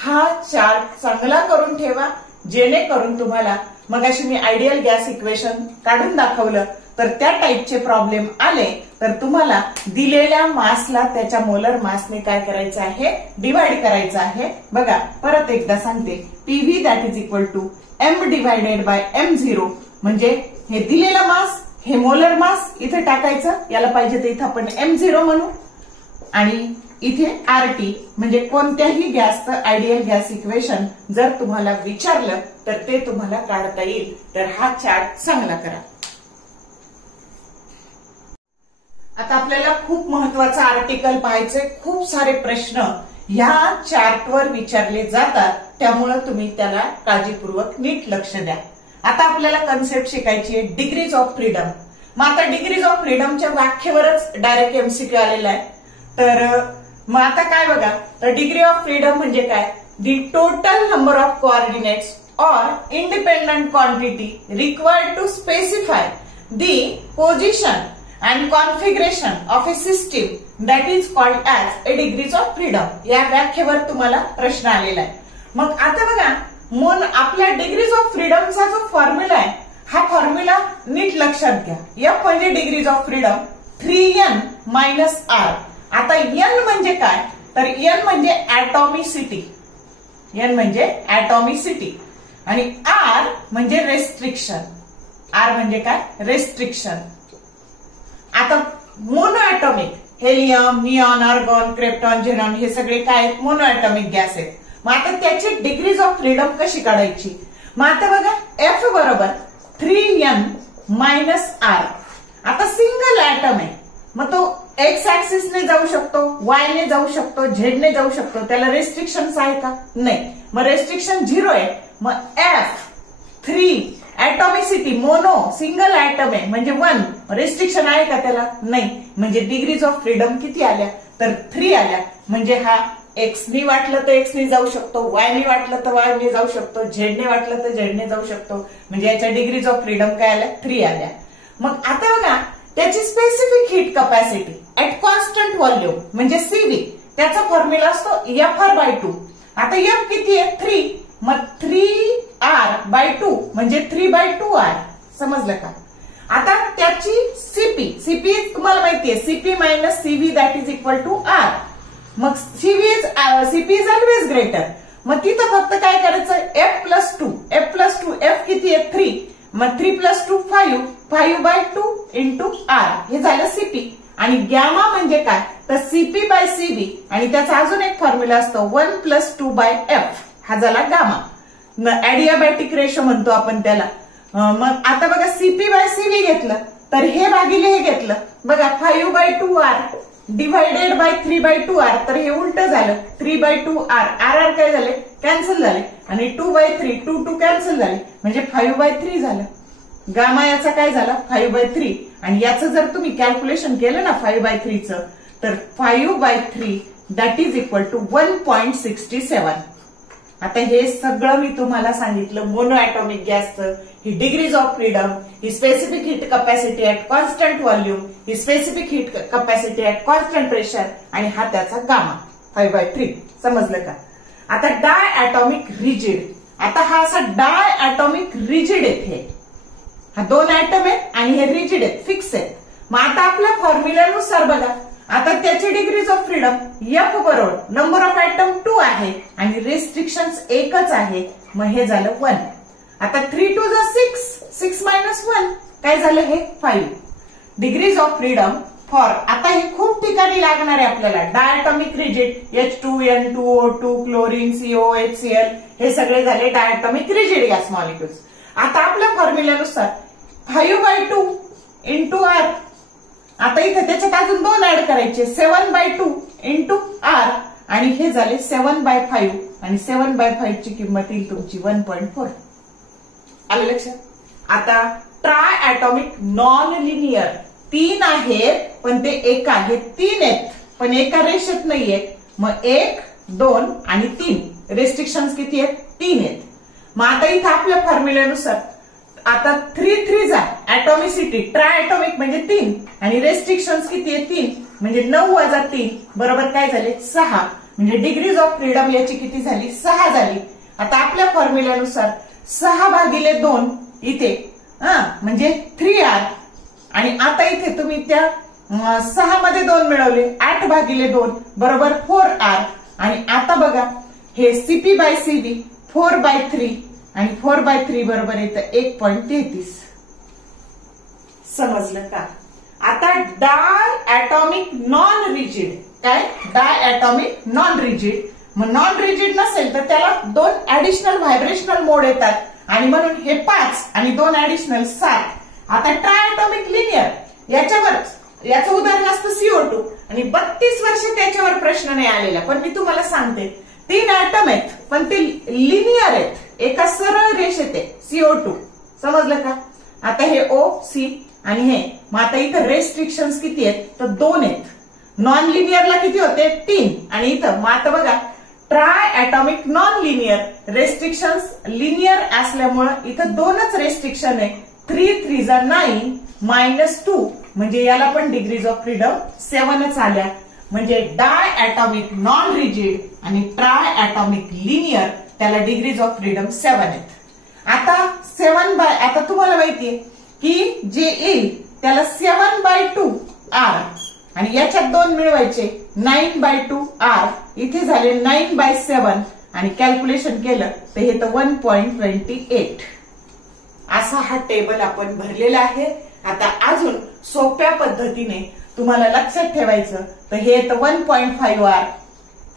हा चार्ट चांगला करून ठेवा, जेणेकरून तुम्हाला मगाशी मी आयडियल गॅस इक्वेशन काढून दाखवलं तर त्या टाईपचे प्रॉब्लेम आले तर तुम्हाला दिलेल्या मासला त्याच्या मोलर मासने काय करायचं आहे, डिवाइड करायचं आहे. बघा, परत एकदा सांगते, PV that is equal to M divided by M0. म्हणजे हे दिलेलं मास, हे मोलर मास इथे टाकायचं, याला पाहिजे तर इथं आपण M0 म्हणू आणि इथे RT म्हणजे कोणत्याही गॅसचं आयडियल गॅस इक्वेशन जर तुम्हाला विचारलं तर ते तुम्हाला काढता येईल. तर हा चार्ट चांगला करा. आता आपल्याला खूप महत्वाचा आर्टिकल पाहायचे, खूप सारे प्रश्न ह्या चार्टवर विचारले जातात, त्यामुळे तुम्ही त्याला काळजीपूर्वक नीट लक्ष द्या. आता आपल्याला कन्सेप्ट शिकायची आहे डिग्रीज ऑफ फ्रीडम. मग आता डिग्रीज ऑफ फ्रीडमच्या व्याख्येवरच डायरेक्ट एमसीक्यू आलेला आहे. तर मग आता काय बघा, तर डिग्री ऑफ फ्रीडम म्हणजे काय? दी total number of coordinates or independent quantity required to specify the position and configuration of a system that is called as a degrees of freedom. या व्याख्येवर तुम्हाला प्रश्न आलेला आहे. मग आता बघा, आपल्या डिग्रीज ऑफ फ्रीडमचा जो फॉर्म्युला आहे, हा फॉर्म्युला नीट लक्षात घ्या. F म्हणजे degrees of freedom 3n minus r. आता n म्हणजे काय? तर n म्हणजे ऍटॉमिसिटी. n म्हणजे ऍटॉमिसिटी आणि आर म्हणजे रेस्ट्रिक्शन. आर म्हणजे काय? रेस्ट्रिक्शन. आता mono atomic, helium, neon, argon, krypton, xenon हे सगळे काय आहेत? मोनो ऍटॉमिक गॅस आहेत. मग आता त्याची डिग्रीज ऑफ फ्रीडम कशी काढायची? मग आता बघा, एफ बरोबर 3n मायनस आर. आता सिंगल ऍटम आहे, मग तो एक्स ऍक्सिसने जाऊ शकतो, वाय ने जाऊ शकतो, झेड ने जाऊ शकतो. त्याला रेस्ट्रिक्शन आहे का? नाही. मग रेस्ट्रिक्शन 0 आहे. मग F3 ऍटॉमिसिटी मोनो सिंगल ऍटम आहे म्हणजे 1. रेस्ट्रिक्शन आहे का त्याला? नाही. म्हणजे डिग्रीज ऑफ फ्रीडम किती आल्या? तर 3 आल्या. म्हणजे हा एक्सनी वाटलं तर एक्सने जाऊ शकतो, वायने वाटलं तर वायने जाऊ शकतो, झेडने वाटलं तर झेडने जाऊ शकतो. म्हणजे याच्या डिग्रीज ऑफ फ्रीडम काय आल्या? 3 आल्या. मग आता बघा, त्याची specific heat capacity at constant volume म्हणजे सीव्ही, त्याचा फॉर्म्युला असतो Fr/2. आता F किती आहे? 3. मग 3r/2 म्हणजे 3/2r. समजलं का? आता त्याची सीपी तुम्हाला माहितीये, CP minus CV that is equal to R. मग सीपी इज ऑलवेज ग्रेटर. मग तिथं फक्त काय करायचं? F+2 F किती आहे? 3. मग 3+2 5. 5/2 इंटू आर हे झालं सीपी. आणि गॅमा म्हणजे काय? तर CP/CV आणि त्याचा अजून एक फॉर्म्युला असतो 1+2/F. हा झाला गामा. ऍडियाबॅटिक रेशो म्हणतो आपण त्याला. मग आता बघा, CP/CV घेतलं तर हे भागिले हे घेतलं. बघा 5/2r डिवायडेड बाय 3/2r. तर हे उलट झालं 3/2r. आर काय झाले? कॅन्सल झाले. आणि 2/3 2 कॅन्सल झाले म्हणजे 5/3 झालं. गामा याचा काय झाला? 5/3. आणि याचं जर तुम्ही कॅल्क्युलेशन केलं ना 5/3 तर 5/3 दॅट इज इक्वल टू 1.67. आता हे सगळं मी तुम्हाला सांगितलं मोनो ऍटॉमिक गॅसचं. ही डिग्रीज ऑफ फ्रीडम, ही specific heat capacity at constant volume, ही specific heat capacity at constant pressure आणि हा त्याचा गामा 5/3. समजलं का? आता डाय ऍटॉमिक रिजिड. आता हा असा डाय ऍटॉमिक रिजिड आहे. हा 2 ऍटम आहेत आणि हे रिजिड आहेत, फिक्स आहेत. मग आता आपल्या फॉर्म्युल्यानुसार बघा, आता त्याची डिग्रीज ऑफ फ्रीडम F बरोबर नंबर ऑफ ऍटम 2 आहे आणि रेस्ट्रिक्शन एकच आहे. मग हे झालं 1. आता 3 2 6, 6 मायनस 1 काय झालं? हे 5. डिग्रीज ऑफ फ्रीडम फॉर, आता हे खूप ठिकाणी लागणार आहे आपल्याला. Diatomic rigid H2N2O2 chlorine COHCl हे सगळे झाले डायटॉमिक रिजिड गॅस मॉलिक्युल्स. आता आपल्या फॉर्म्युल्यानुसार 5/2 इंटू आर. आता इथे त्याच्यात अजून 2 ऍड करायचे 7/2 इंटू आर आणि हे झाले 7/5 आणि 7/5 ची किंमत येईल तुमची 1.4. आलं लक्षात? आता ट्राय ऍटॉमिक नॉन लिनियर 3 आहेत पण ते एक आहेत, 3 आहेत पण एका रेषेत नाहीयेत. मग 1 2 आणि 3 रेस्ट्रिक्शन्स किती आहेत? 3 आहेत. मग आता इथं आपल्या फॉर्म्युल्यानुसार आता 3 3 ऍटॉमिसिटी ट्राय ऍटॉमिक म्हणजे 3 आणि रेस्ट्रिक्शन्स किती आहे? 3 म्हणजे 9 - 3 बरोबर काय झाले? 6. म्हणजे डिग्रीज ऑफ फ्रीडम याची किती झाली? 6 झाली. आता आपल्या फॉर्म्युल्यानुसार 6/2 इथे म्हणजे 3r आणि आता इथे तुम्ही त्या 6 मध्ये 2 मिळवले 8/2 बरोबर 4r. आणि आता बघा हे CP/CV 4/3 आणि 4/3 बरोबर येतं 1.33. समजलं का? आता डाय ऍटॉमिक नॉन रिजिड. काय? डाय ऍटॉमिक नॉन रिजिड. मग नॉन रिजिड नसेल तर त्याला 2 ऍडिशनल व्हायब्रेशनल मोड येतात आणि म्हणून हे 5 आणि 2 ऍडिशनल 7. आता ट्राय ऍटॉमिक लिनियर याचं उदाहरण असतं CO2 आणि 32 वर्ष त्याच्यावर प्रश्न नाही आलेला. पण मी तुम्हाला सांगते 3 ऍटम आहेत पण ते लिनियर आहेत, एका सरळ रेषेत आहे CO2. समजलं का? आता हे ओ सी आणि हे, मग आता इथं रेस्ट्रिक्शन्स किती आहेत तर 2 आहेत. नॉन लिनियरला किती होते 3 आणि इथं मग आता बघा try atomic non linear restrictions linear असल्यामुळं इथं 2च रेस्ट्रिक्शन आहे. 3 3 जा 9 -2 म्हणजे याला पण डिग्रीज ऑफ फ्रीडम 7च आल्या. म्हणजे डाय ऍटॉमिक नॉन रिजिड आणि ट्राय ऍटॉमिक लिनियर त्याला डिग्रीज ऑफ फ्रीडम 7 आहेत. आता 7 आता तुम्हाला माहितीये की जे येईल त्याला 7/2 R आणि याच्यात 2 मिळवायचे 9/2 R इथे झाले 9/7 आणि कॅल्क्युलेशन केलं तर हे तर 1.28 असा हा टेबल आपण भरलेला आहे. आता अजून सोप्या पद्धतीने तुम्हाला लक्षात ठेवायचं तर हे तर 1.5 R,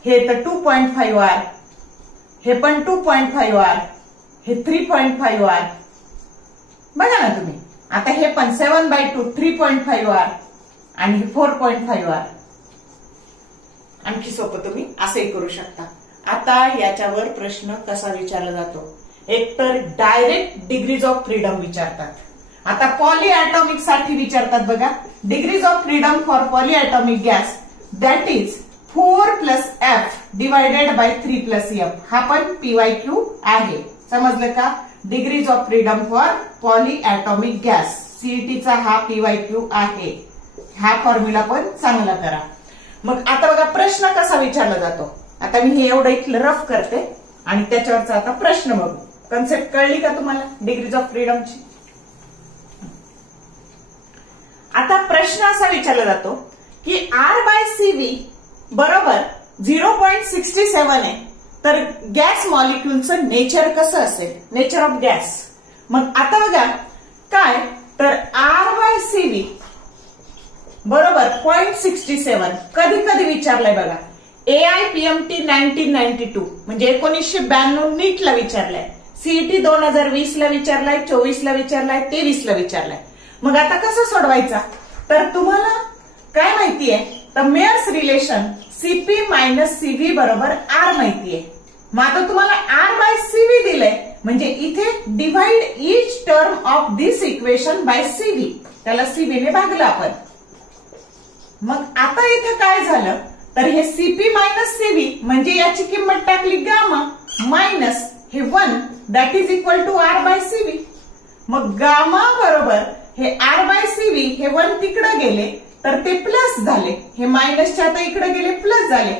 हे तर 2.5 R, हे पण 2.5 R, हे 3.5 R. बघा ना तुम्ही. आता हे पण 7/2 3.5 R आणि हे 4.5 R. आणखी सोपं तुम्ही असंही करू शकता. आता याच्यावर प्रश्न कसा विचारला जातो? एक तर डायरेक्ट डिग्रीज ऑफ फ्रीडम विचारतात. आता पॉलीएटॉमिक साठी विचारतात बघा. Degrees of freedom for polyatomic gas that is 4 + F divided by 3 + F. हा पण PYQ आहे. समजलं का? Degrees of freedom for polyatomic gas सीईटीचा हा PYQ आहे. हा फॉर्म्युला पण चांगला करा. मग आता बघा प्रश्न कसा विचारला जातो. आता मी हे एवढं इथलं रफ करते आणि त्याच्यावरचा आता प्रश्न बघू. कन्सेप्ट कळली का तुम्हाला डिग्रीज ऑफ फ्रीडमची? आता प्रश्न असा विचारला जातो की R/CV बरोबर 0.67 आहे तर गॅस मॉलिक्युलचं नेचर कसं असेल? Nature of gas. मग आता बघा काय तर R/CV बरोबर 0.67 कधी कधी विचारलाय बघा. AIPMT 1992 म्हणजे 1992 नीटला विचारलाय. सीईटी 2020 ला विचारलाय, 24 ला विचारलाय, 23 ला विचारलाय. मग आता कसं सोडवायचा तर तुम्हाला काय माहितीये तर मेयर्स रिलेशन CP - CV बरोबर R माहितीये. मग आता तुम्हाला R/CV दिलंय म्हणजे इथे divide each term of this equation by CV. त्याला CV ने भागलं आपण. मग आता इथे काय झालं तर हे CP - CV म्हणजे याची किंमत टाकली गामा मायनस हे 1 that is equal to R/CV. मग गामा बरोबर हे R/CV हे 1 तिकडे गेले तर ते प्लस झाले, हे मायनसच्या आता इकडे गेले प्लस झाले.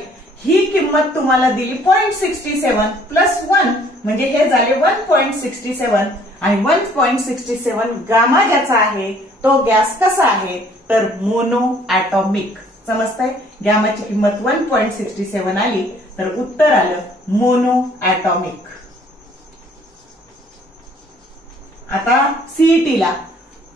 ही किंमत तुम्हाला दिली 0.67 + 1 म्हणजे हे झाले 1.67 आणि 1.67 गामा ज्याचा आहे तो गॅस कसा आहे तर मोनो ऍटॉमिक. समजतंय? गॅमाची किंमत 1.67 आली तर उत्तर आलं मोनो ऍटॉमिक. आता सीईटीला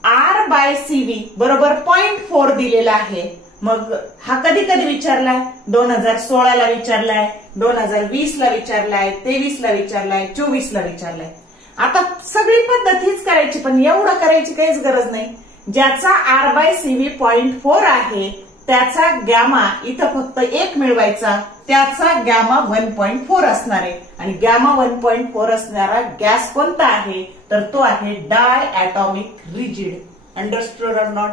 R/CV बरोबर 0.4 दिलेला आहे. मग हा कधी कधी विचारलाय 2016 ला विचारलाय, 2020 ला विचारलाय, 23 ला विचारलाय, 24 ला विचारलाय. आता सगळी पद्धत हीच करायची पण एवढं करायची काहीच गरज नाही. ज्याचा R/CV 0.4 आहे त्याचा गॅमा इथं फक्त 1 मिळवायचा, त्याचा गॅमा 1.4 असणार आहे आणि गॅमा 1.4 असणारा गॅस कोणता आहे तर तो आहे diatomic rigid. Understood or not?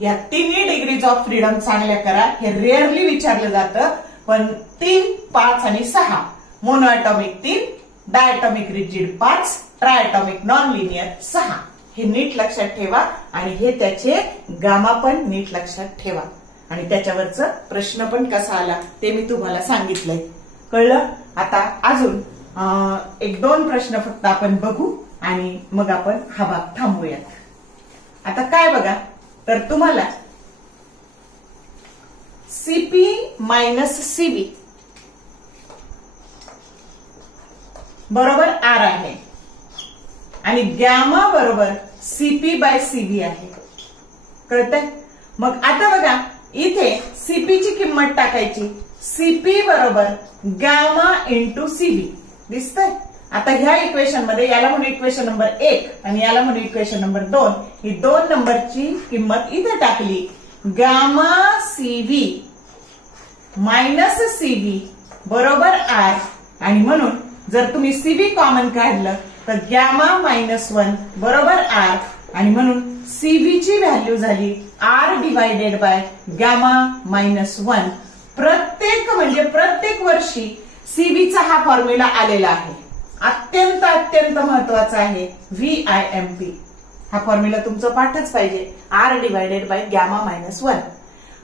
या तिन्ही डिग्रीज ऑफ फ्रीडम चांगल्या करा. हे रेअरली विचारलं जातं पण 3, 5 आणि 6 monoatomic 3, diatomic rigid 5, triatomic non linear 6 हे नीट लक्षात ठेवा आणि हे त्याचे गामा पण नीट लक्षात ठेवा. आणि त्याच्यावरच प्रश्न पण कसा आला ते मी तुम्हाला सांगितलंय. कळलं? आता अजून 1-2 प्रश्न फक्त आपण बघू आणि मग आपण हा भाग थांबवूयात. आता काय बघा तर तुम्हाला CP - CV बरोबर R आहे आणि गॅमा बरोबर CP/CV आहे. कळतंय? मग आता बघा इथे CP ची किंमत टाकायची. CP बरोबर गॅमा इंटू CV. दिसतंय? आता ह्या इक्वेशन मध्ये याला म्हणू इक्वेशन नंबर 1 आणि याला म्हणू इक्वेशन नंबर 2. ही 2 नंबरची किंमत इथे टाकली. गामा CV - CV बरोबर R आणि म्हणून जर तुम्ही CV कॉमन काढलं तर गॅमा मायनस 1 बरोबर आर, आणि म्हणून सीव्ही ची व्हॅल्यू झाली R divided by gamma minus 1. प्रत्येक वर्षी सीव्ही चा हा फॉर्म्युला आलेला आहे. अत्यंत महत्वाचा आहे VIMP. हा फॉर्म्युला तुमचं पाठच पाहिजे, R divided by gamma minus 1.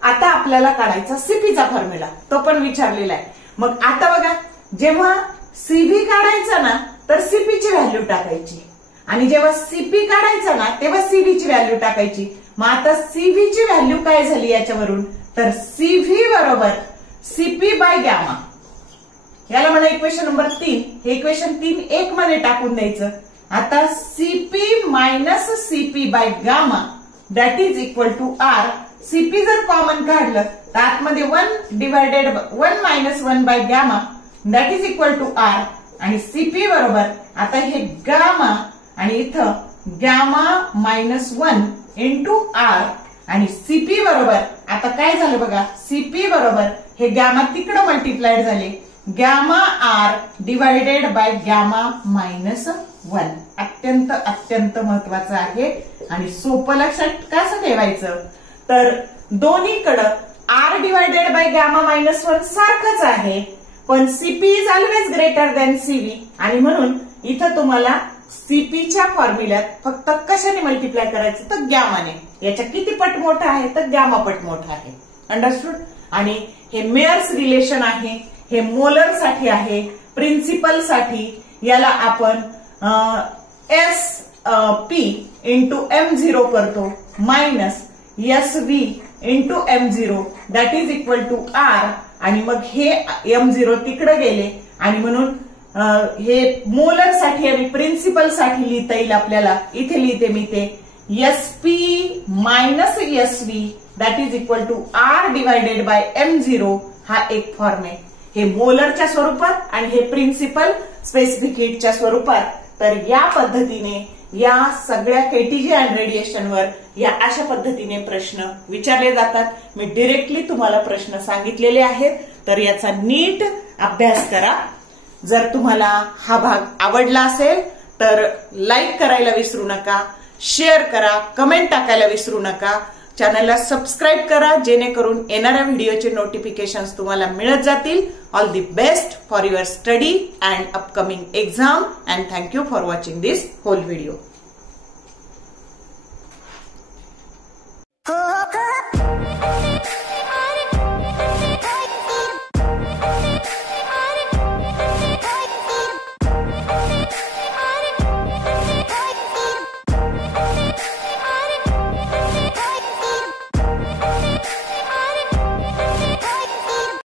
आता आपल्याला काढायचा सीपीचा फॉर्म्युला, तो पण विचारलेला आहे. मग आता बघा, जेव्हा सीव्ही काढायचा ना तर सीपी ची व्हॅल्यू टाकायची, आणि जेव्हा सीपी काढायचा ना तेव्हा सीव्ही ची व्हॅल्यू टाकायची. मग आता सीव्ही ची व्हॅल्यू काय झाली याच्यावरून, तर सीव्ही बरोबर सीपी बाय गॅमा. याला म्हणा इक्वेशन नंबर 3. हे इक्वेशन 3 1 मध्ये टाकून द्यायचं. आता CP minus CP by gamma that is equal to R. CP जर कॉमन काढलं तर आतमध्ये 1 minus 1 by gamma that is equal to R, आणि सीपी बरोबर आता हे गॅमा आणि इथं गॅमा मायनस 1 इंटू आर, आणि सीपी बरोबर आता काय झालं बघा, सीपी बरोबर हे गॅमा तिकडं मल्टिप्लाइड झाले, gamma R divided by gamma minus 1. अत्यंत महत्वाचं आहे, आणि सोपं लक्षात कसं ठेवायचं, तर दोन्हीकडं R divided by gamma minus 1 सारखंच आहे, पण CP is always greater than CV, आणि म्हणून इथं तुम्हाला सीपीच्या फॉर्म्युल्यात फक्त कशाने मल्टिप्लाय करायचं, तर गॅमाने. याच्या किती पट मोठा आहे, तर गॅमा पट मोठा आहे. अंडरस्टूड. आणि हे मेयर्स रिलेशन आहे, हे मोलर साठी आहे, प्रिन्सिपल साठी याला आपण SP इंटू M0 करतो minus SV into M0 that is equal to R, आणि मग हे M0 तिकडे गेले, आणि म्हणून हे मोलर साठी आणि प्रिन्सिपल साठी लिहिता येईल आपल्याला. इथे लिहिते मी ते SP minus SV that is equal to R divided by M0. हा एक फॉर्म आहे, हे मोलरच्या स्वरूपात आणि हे प्रिन्सिपल स्पेसिफिक हीटच्या स्वरूपात. तर या पद्धतीने या सगळ्या केटीजी अँड रेडिएशनवर या अशा पद्धतीने प्रश्न विचारले जातात. मी डिरेक्टली तुम्हाला प्रश्न सांगितलेले आहेत, तर याचा नीट अभ्यास करा. जर तुम्हाला हा भाग आवडला असेल तर लाईक करायला विसरू नका, शेअर करा, कमेंट टाकायला विसरू नका, चॅनलला सबस्क्राईब करा, जेणेकरून येणाऱ्या व्हिडिओचे नोटिफिकेशन्स तुम्हाला मिळत जातील. All the best for your study and upcoming exam, and thank you for watching this whole video.